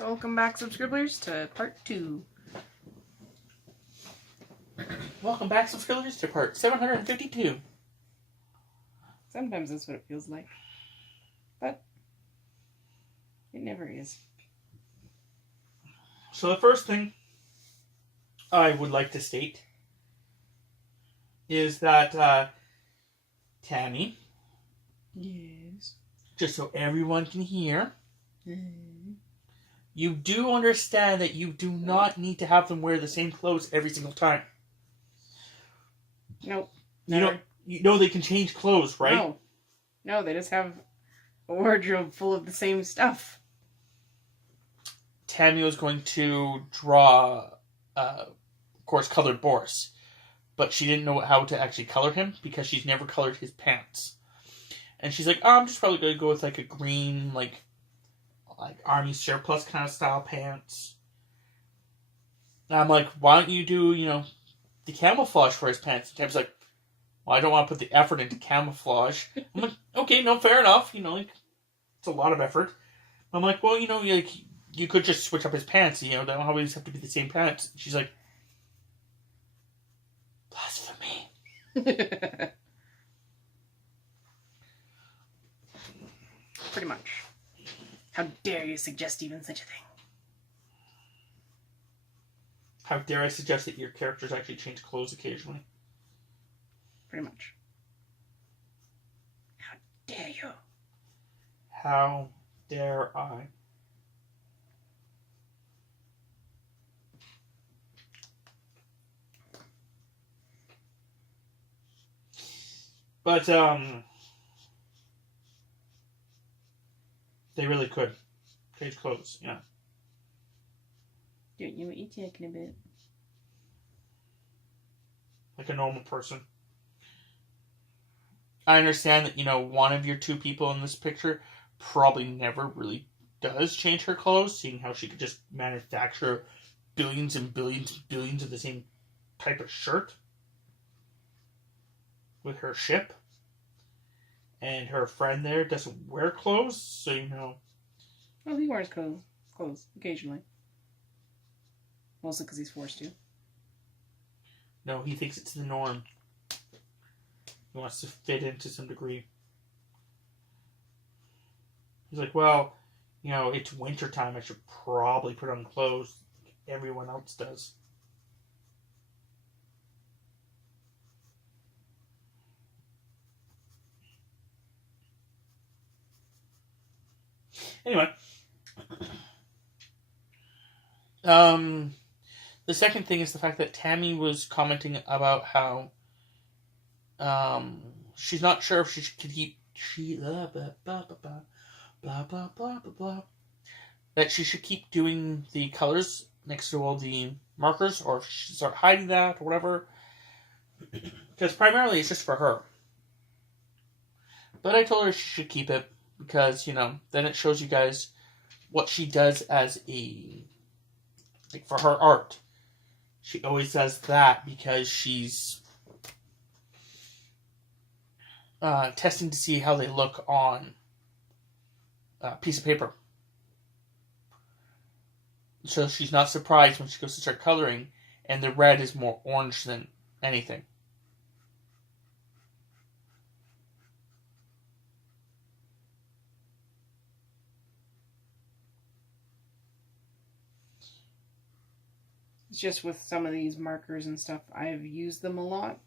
So welcome back, subscribers, to part 2. Welcome back, subscribers, to part 752. Sometimes that's what it feels like. But it never is. So the first thing I would like to state is that Tammy, Yes. just so everyone can hear, you do understand that you do not need to have them wear the same clothes every single time. Nope. You know they can change clothes, right? No, they just have a wardrobe full of the same stuff. Tammy was going to draw, of course, colored Boris. But she didn't know how to actually color him because she's never colored his pants. And she's like, I'm just probably going to go with like a green, like army surplus kind of style pants. And I'm like, why don't you do, the camouflage for his pants? And Tam's like, well, I don't want to put the effort into camouflage. I'm like, okay, no, fair enough. It's a lot of effort. I'm like, well, you could just switch up his pants. They don't always have to be the same pants. She's like, blasphemy. Pretty much. How dare you suggest even such a thing? How dare I suggest that your characters actually change clothes occasionally? Pretty much. How dare you? How dare I? But, they really could change clothes, yeah. Don't you eat talking a bit? Like a normal person. I understand that, one of your two people in this picture probably never really does change her clothes, seeing how she could just manufacture billions and billions and billions of the same type of shirt with her ship. And her friend there doesn't wear clothes, so Well, he wears clothes occasionally. Mostly because he's forced to. No, he thinks it's the norm. He wants to fit in to some degree. He's like, well, it's wintertime. I should probably put on clothes like everyone else does. Anyway. The second thing is the fact that Tammy was commenting about how she's not sure if she could keep that she should keep doing the colors next to all the markers, or if she should start hiding that or whatever, because primarily it's just for her. But I told her she should keep it because then it shows you guys what she does as for her art. She always does that because she's testing to see how they look on a piece of paper. So she's not surprised when she goes to start coloring and the red is more orange than anything. It's just with some of these markers and stuff, I've used them a lot.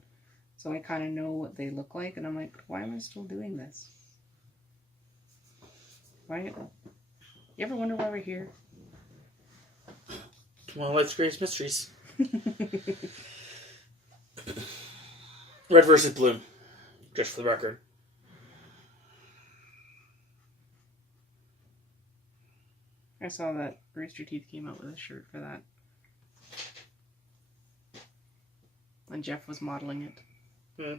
So I kind of know what they look like. And I'm like, why am I still doing this? Why? You ever wonder why we're here? Well, let's Grace Mysteries. Red versus blue. Just for the record. I saw that Rooster Teeth came out with a shirt for that. And Jeff was modeling it. Yeah.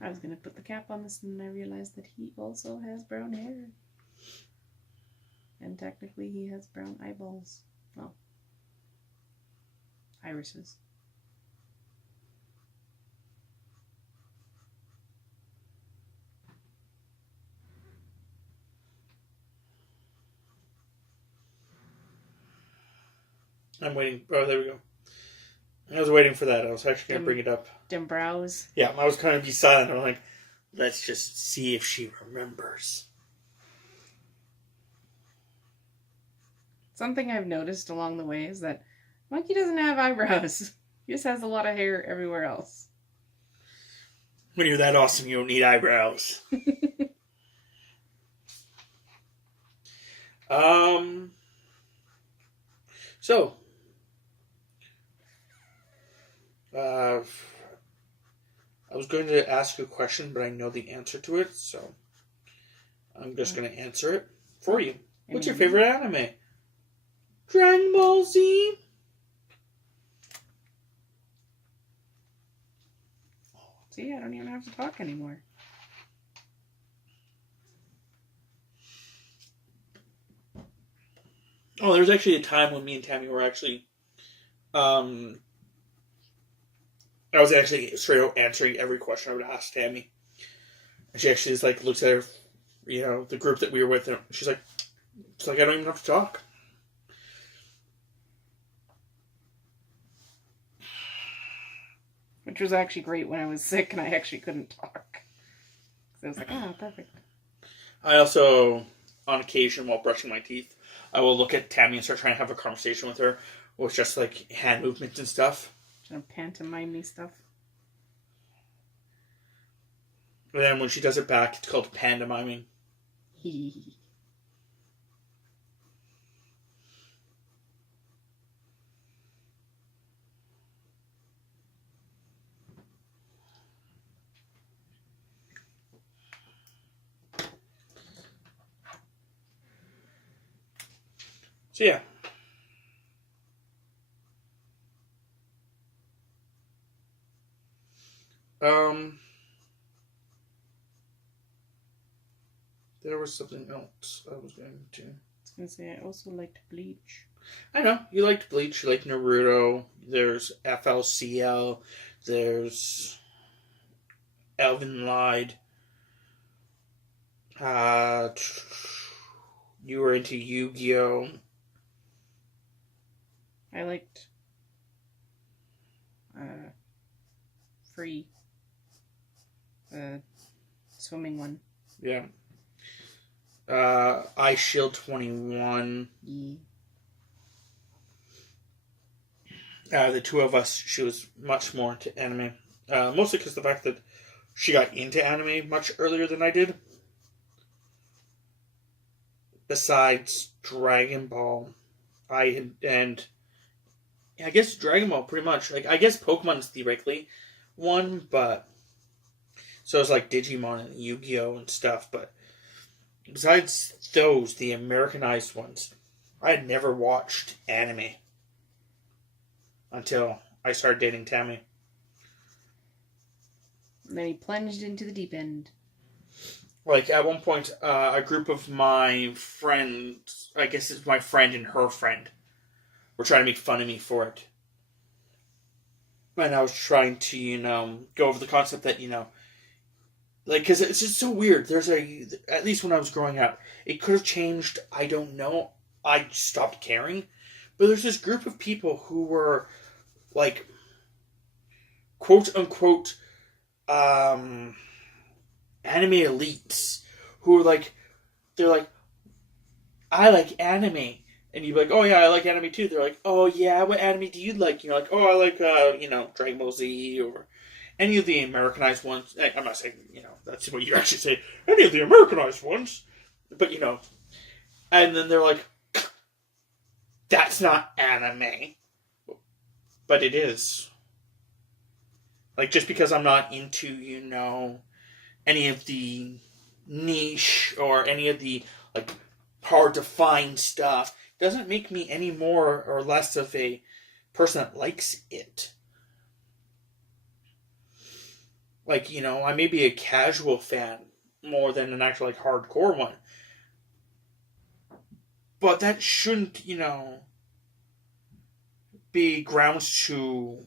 I was going to put the cap on this and I realized that he also has brown hair. And technically he has brown eyeballs. Well, irises. I'm waiting. Oh, there we go. I was waiting for that. I was actually going to bring it up. Dim brows. Yeah, I was kind of be silent. I'm like, let's just see if she remembers. Something I've noticed along the way is that Monkey doesn't have eyebrows. He just has a lot of hair everywhere else. When you're that awesome, you don't need eyebrows. So, I was going to ask you a question, but I know the answer to it, so I'm just going to answer it for you. What's your favorite anime? Dragon Ball Z? See, I don't even have to talk anymore. Oh, there was actually a time when me and Tammy were actually, I was actually straight out answering every question I would ask Tammy. And she actually just like looks at her, the group that we were with, and she's like, it's like I don't even have to talk. Which was actually great when I was sick and I actually couldn't talk. So I was like, oh, perfect. I also, on occasion, while brushing my teeth, I will look at Tammy and start trying to have a conversation with her with just like hand movements and stuff. Trying to pantomime me stuff. And then when she does it back, it's called pantomiming. So yeah. There was something else I was going to. I was going to say, I also liked Bleach. I know. You liked Bleach, you liked Naruto, there's FLCL, there's Elven Lied. You were into Yu-Gi-Oh! I liked Free. The swimming one. Yeah. Ice Shield 21. Yeah. The two of us, she was much more into anime. Mostly because the fact that she got into anime much earlier than I did. Besides Dragon Ball, I guess Dragon Ball pretty much. Like, I guess Pokemon's theoretically one, but so it's like Digimon and Yu-Gi-Oh! And stuff, but besides those, the Americanized ones, I had never watched anime until I started dating Tammy. And then he plunged into the deep end. Like, at one point, a group of my friends, I guess it's my friend and her friend, were trying to make fun of me for it. And I was trying to, go over the concept that, like, because it's just so weird. At least when I was growing up, it could have changed, I don't know. I stopped caring. But there's this group of people who were, like, quote unquote, anime elites who are like, they're like, I like anime. And you'd be like, oh yeah, I like anime too. They're like, oh yeah, what anime do you like? You're like, oh, I like, Dragon Ball Z or any of the Americanized ones. I'm not saying, that's what you actually say. Any of the Americanized ones. But, and then they're like, that's not anime. But it is. Like, just because I'm not into, any of the niche or any of the, like, hard to find stuff doesn't make me any more or less of a person that likes it. Like, I may be a casual fan more than an actual, like, hardcore one. But that shouldn't, be grounds to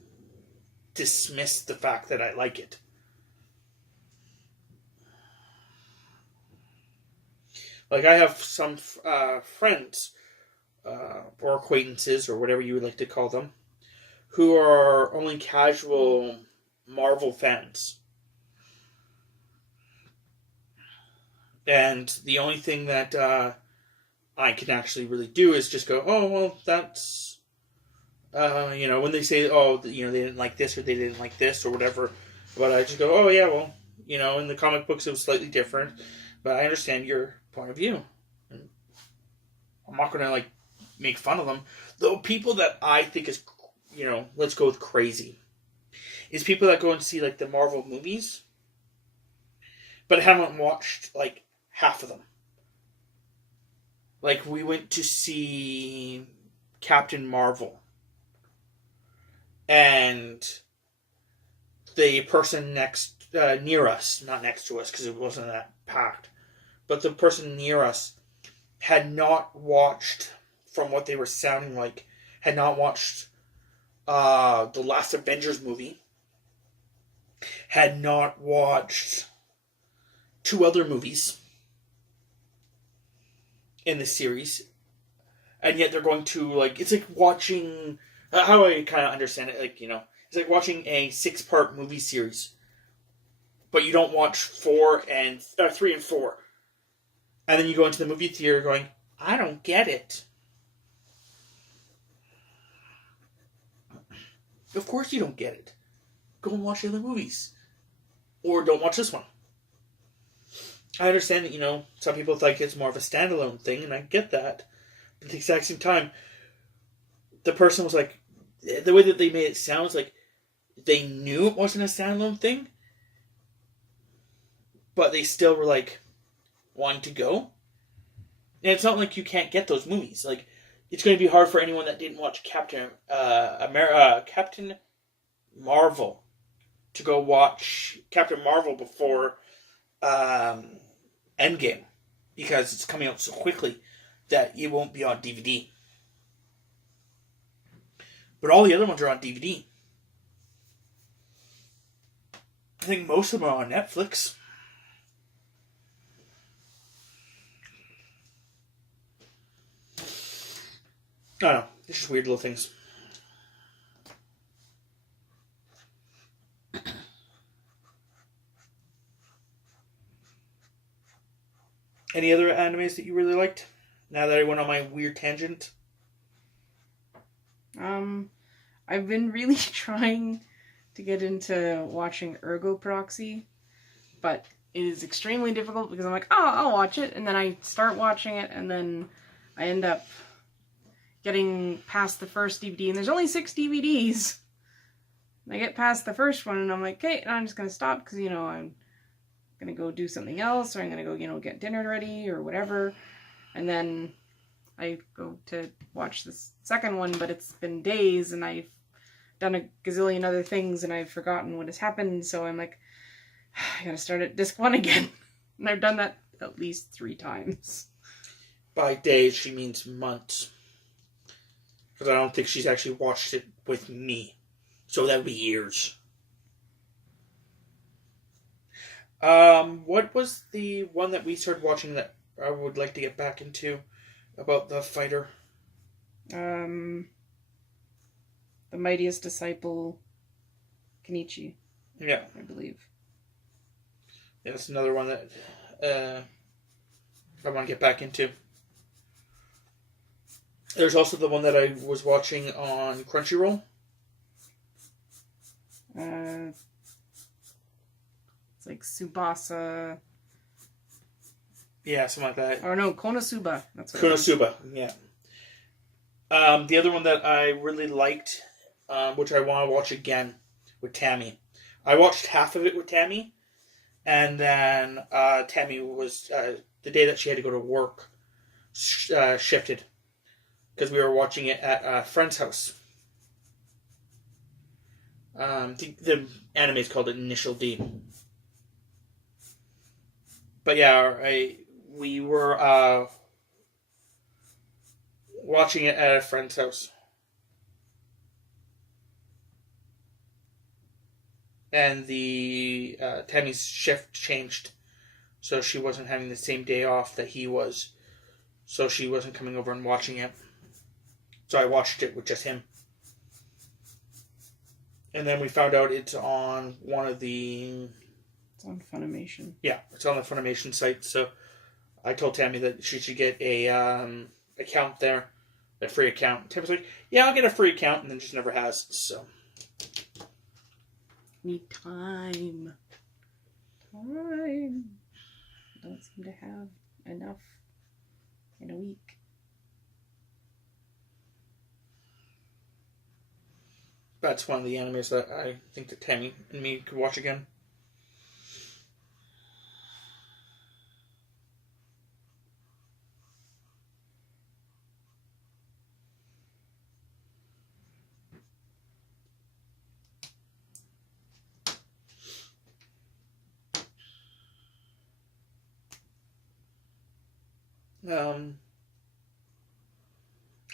dismiss the fact that I like it. Like, I have some friends or acquaintances, or whatever you would like to call them, who are only casual Marvel fans. And the only thing that I can actually really do is just go, oh, well, that's, when they say, oh, they didn't like this or they didn't like this or whatever, but I just go, oh, yeah, well, in the comic books it was slightly different, but I understand your point of view. And I'm not going to, make fun of them. Though people that I think is, let's go with crazy, is people that go and see, the Marvel movies, but haven't watched, half of them. We went to see Captain Marvel, and the person near us, not next to us because it wasn't that packed, but the person near us had not watched, from what they were sounding like, had not watched the last Avengers movie, had not watched 2 other movies in the series, and yet they're going to, it's like watching, how I kind of understand it, it's like watching a 6-part movie series, but you don't watch 3 and 4, and then you go into the movie theater going, I don't get it. Of course you don't get it. Go and watch the other movies. Or don't watch this one. I understand that, some people think it's more of a standalone thing, and I get that. But at the exact same time, the person was like, the way that they made it sounds like they knew it wasn't a standalone thing, but they still were wanting to go. And it's not like you can't get those movies. It's going to be hard for anyone that didn't watch Captain Marvel to go watch Captain Marvel before Endgame, because it's coming out so quickly that it won't be on DVD. But all the other ones are on DVD. I think most of them are on Netflix. I don't know. It's just weird little things. Any other animes that you really liked? Now that I went on my weird tangent. I've been really trying to get into watching Ergo Proxy, but it is extremely difficult because I'm like, oh, I'll watch it, and then I start watching it, and then I end up getting past the first DVD, and there's only 6 DVDs. And I get past the first one, and I'm like, okay, and I'm just going to stop, because, I'm going to go do something else, or I'm going to go, get dinner ready, or whatever, and then I go to watch the second one, but it's been days, and I've done a gazillion other things, and I've forgotten what has happened, so I'm like, I gotta start at disc 1 again. And I've done that at least 3 times. By days, she means months. Because I don't think she's actually watched it with me. So that would be years. What was the one that we started watching that I would like to get back into about the fighter? The Mightiest Disciple, Kenichi. Yeah. I believe. Yeah, that's another one that I want to get back into. There's also the one that I was watching on Crunchyroll. It's like Tsubasa. Yeah, something like that. Or no, Konosuba. That's what Konosuba, yeah. The other one that I really liked, which I want to watch again, with Tammy. I watched half of it with Tammy, and then Tammy was, the day that she had to go to work, shifted. Because we were watching it at a friend's house. The anime is called Initial D. But yeah, we were watching it at a friend's house. And the Tammy's shift changed. So she wasn't having the same day off that he was. So she wasn't coming over and watching it. So I watched it with just him. And then we found out it's on one of the... It's on Funimation. Yeah, it's on the Funimation site. So I told Tammy that she should get a account there, a free account. Tammy's like, yeah, I'll get a free account, and then just never has. So Need time. Time. Don't seem to have enough in a week. that's one of the animes that I think that Tammy and me could watch again.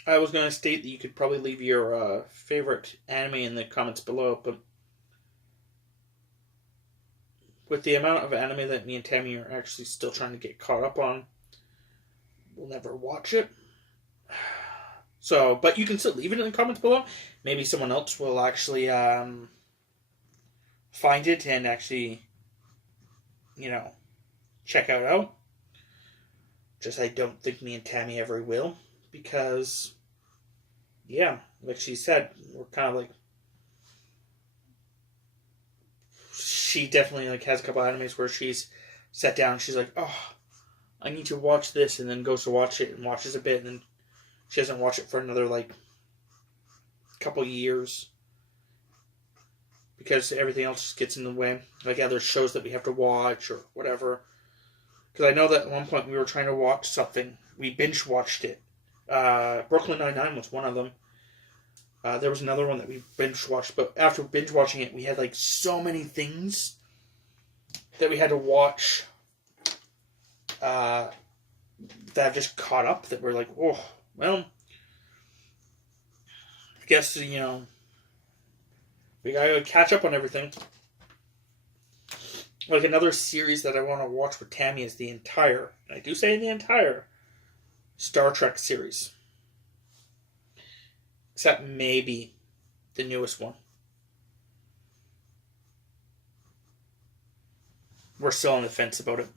I was going to state that you could probably leave your favorite anime in the comments below, but with the amount of anime that me and Tammy are actually still trying to get caught up on, we'll never watch it. So, but you can still leave it in the comments below. Maybe someone else will actually find it and actually, check it out. Just I don't think me and Tammy ever will. Because, yeah, like she said, we're kind of like... She definitely has a couple animes where she's sat down and she's like, oh, I need to watch this, and then goes to watch it and watches a bit, and then she hasn't watched it for another, couple years. Because everything else just gets in the way. Like other shows that we have to watch or whatever. Because I know that at one point we were trying to watch something. We binge-watched it. Brooklyn Nine-Nine was one of them. There was another one that we binge-watched, but after binge-watching it, we had, so many things that we had to watch that have just caught up, that we're like, oh, well, I guess, we gotta catch up on everything. Another series that I want to watch with Tammy is the entire, and I do say the entire, Star Trek series. Except maybe the newest one. We're still on the fence about it.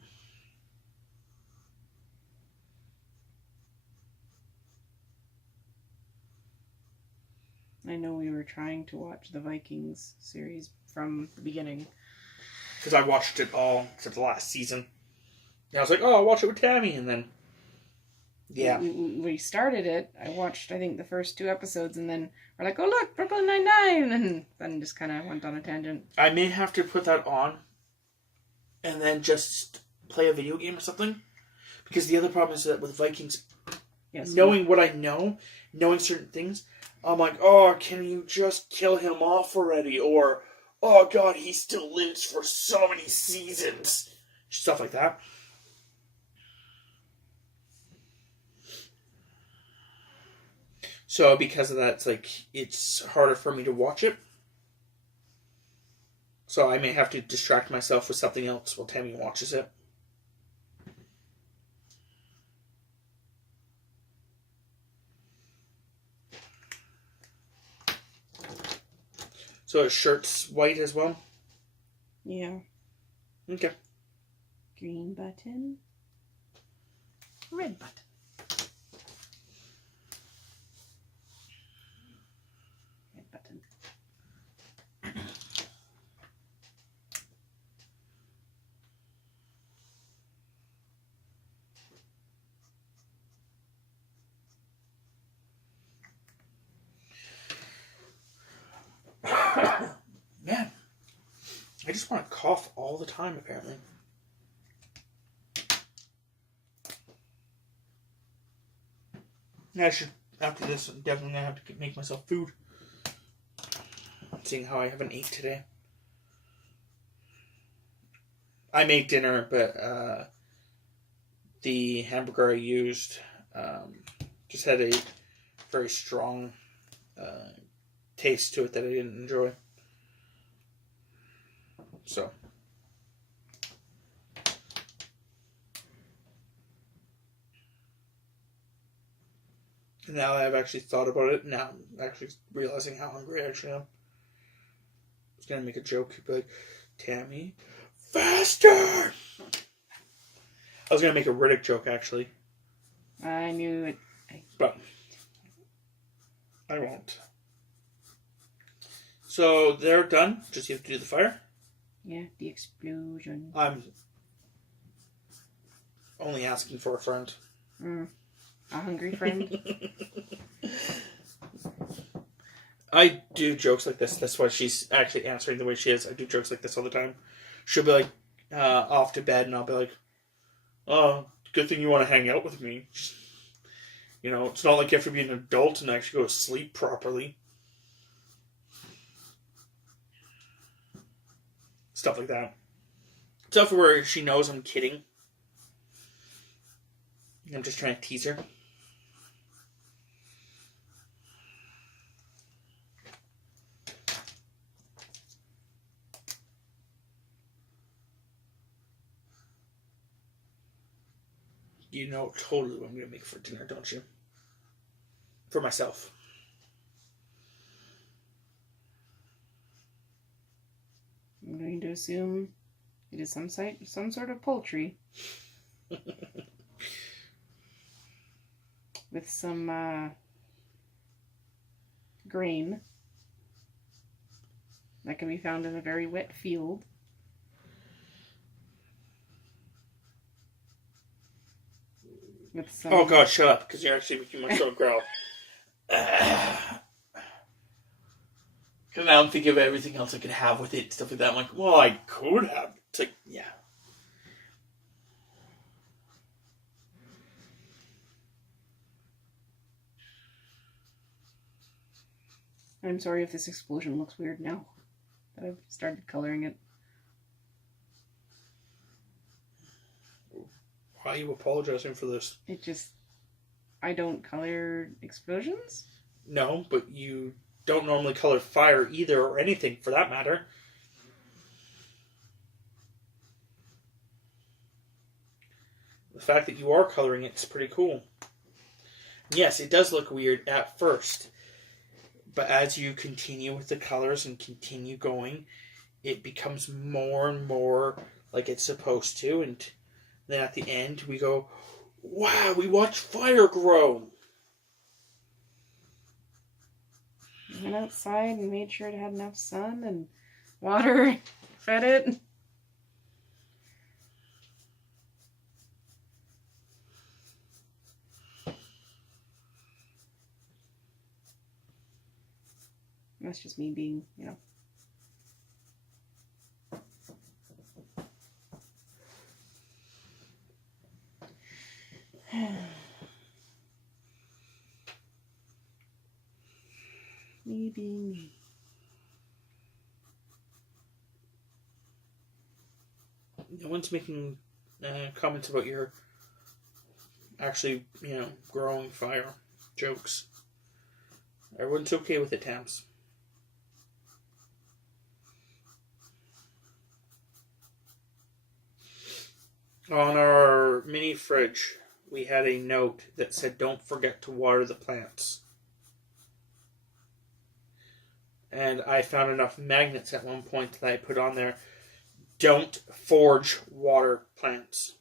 I know we were trying to watch the Vikings series from the beginning. Because I watched it all except the last season. And I was like, oh, I'll watch it with Tammy, and then... Yeah. We started it. I watched, I think, the first 2 episodes, and then we're like, oh, look, Brooklyn Nine-Nine! And then just kind of went on a tangent. I may have to put that on and then just play a video game or something. Because the other problem is that with Vikings, knowing what I know, knowing certain things, I'm like, oh, can you just kill him off already? Or, oh, God, he still lives for so many seasons. Stuff like that. So because of that, it's harder for me to watch it. So I may have to distract myself with something else while Tammy watches it. So his shirt's white as well? Yeah. Okay. Green button. Red button. Man, I just want to cough all the time, apparently. I should, after this, I'm definitely going to have to make myself food. Seeing how I haven't ate today. I made dinner, but the hamburger I used just had a very strong taste to it that I didn't enjoy. So. Now that I've actually thought about it, now I'm actually realizing how hungry I actually am. I was going to make a joke, be like, Tammy, faster! I was going to make a Riddick joke, actually. I knew it. But I won't. So they're done. Just you have to do the fire. Yeah, the explosion. I'm only asking for a friend. A hungry friend. I do jokes like this. That's why she's actually answering the way she is. I do jokes like this all the time. She'll be like, off to bed, and I'll be like, oh, good thing you want to hang out with me. You know, it's not like you have to be an adult and actually go to sleep properly. Stuff like that. Stuff where she knows I'm kidding. I'm just trying to tease her. You know totally what I'm going to make for dinner, don't you? For myself. I'm going to assume it is some sort of poultry. With some grain that can be found in a very wet field. With some... Oh god, shut up, because you're actually making my throat growl. Because now I'm thinking of everything else I could have with it, stuff like that. I'm like, well, I could have. It's like, yeah. I'm sorry if this explosion looks weird now that I've started coloring it. Why are you apologizing for this? I don't color explosions? No, but you don't normally color fire either, or anything for that matter. The fact that you are coloring it's pretty cool. Yes, it does look weird at first, but as you continue with the colors and continue going, it becomes more and more like it's supposed to, and then at the end we go, wow, we watched fire grow. I went outside and made sure it had enough sun and water, fed it. That's just me being, me being me. No one's making comments about your actually, growing fire jokes. Everyone's okay with it, Tams. On our mini fridge, we had a note that said, don't forget to water the plants. And I found enough magnets at one point that I put on there, don't forge water plants.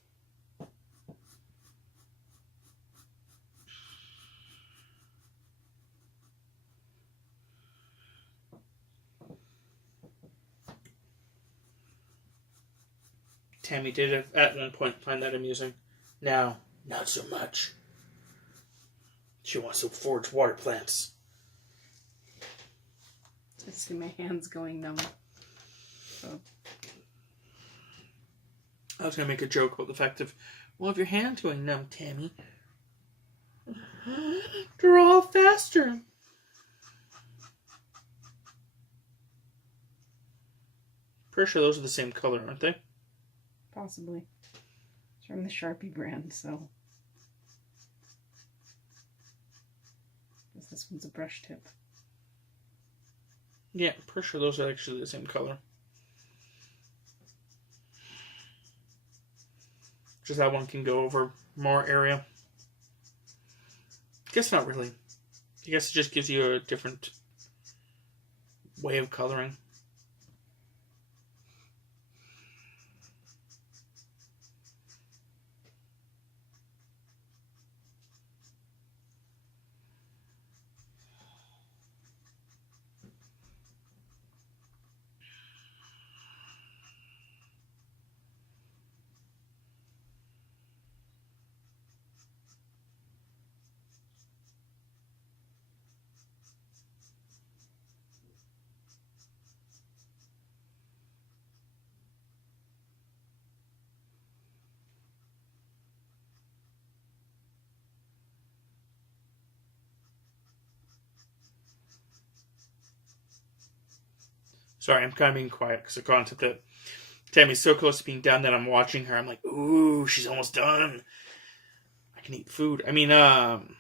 Tammy did at one point find that amusing. Now, not so much. She wants to forge water plants. I see my hands going numb. So. I was going to make a joke about the fact of, well, if your hand's going numb, Tammy, draw faster. Pretty sure those are the same color, aren't they? Possibly. It's from the Sharpie brand, so. This one's a brush tip. Yeah, I'm pretty sure those are actually the same color. Just that one can go over more area. Guess not really. I guess it just gives you a different way of coloring. Sorry, I'm kind of being quiet because the concept that Tammy's so close to being done that I'm watching her. I'm like, ooh, she's almost done. I can eat food. I mean, I'm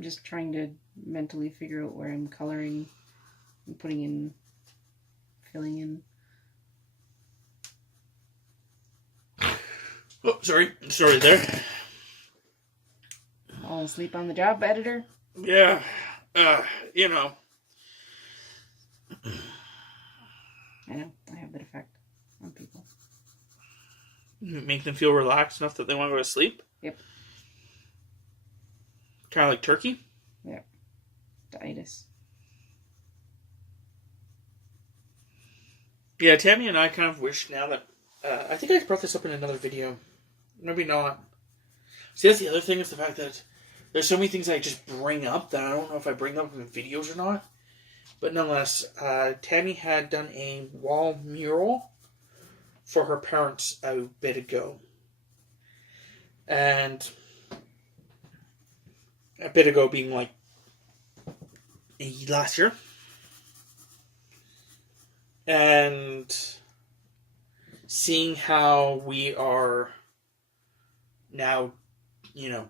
just trying to mentally figure out where I'm coloring and putting in, filling in. Oh, sorry there. All asleep on the job, editor? Yeah, you know. I know, I have that effect on people. Make them feel relaxed enough that they want to go to sleep? Yep. Kind of like turkey? Yep. Dietis. Yeah, Tammy and I kind of wish now that... I think I brought this up in another video. Maybe not. See, that's the other thing is the fact that there's so many things I just bring up that I don't know if I bring up in videos or not. But nonetheless, Tammy had done a wall mural for her parents a bit ago. And a bit ago being like last year. And seeing how we are now, you know,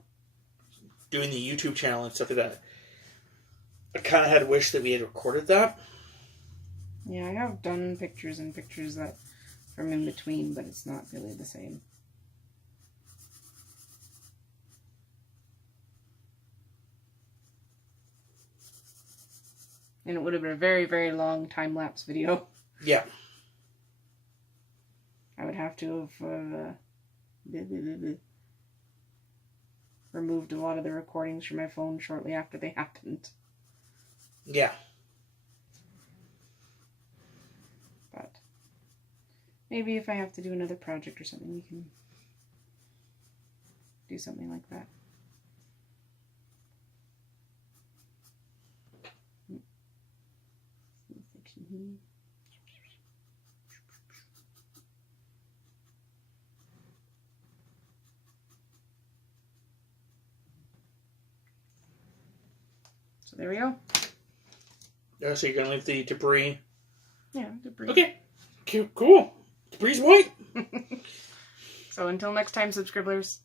doing the YouTube channel and stuff like that, I kind of had wished that we had recorded that. Yeah, I have done pictures and pictures that from in between, but it's not really the same. And it would have been a very, very long time-lapse video. Yeah. I would have to have removed a lot of the recordings from my phone shortly after they happened. Yeah. But maybe if I have to do another project or something, we can do something like that. So there we go. Oh, so you're going to leave the debris? Yeah, debris. Okay. Cool. Debris white. So until next time, subscribers.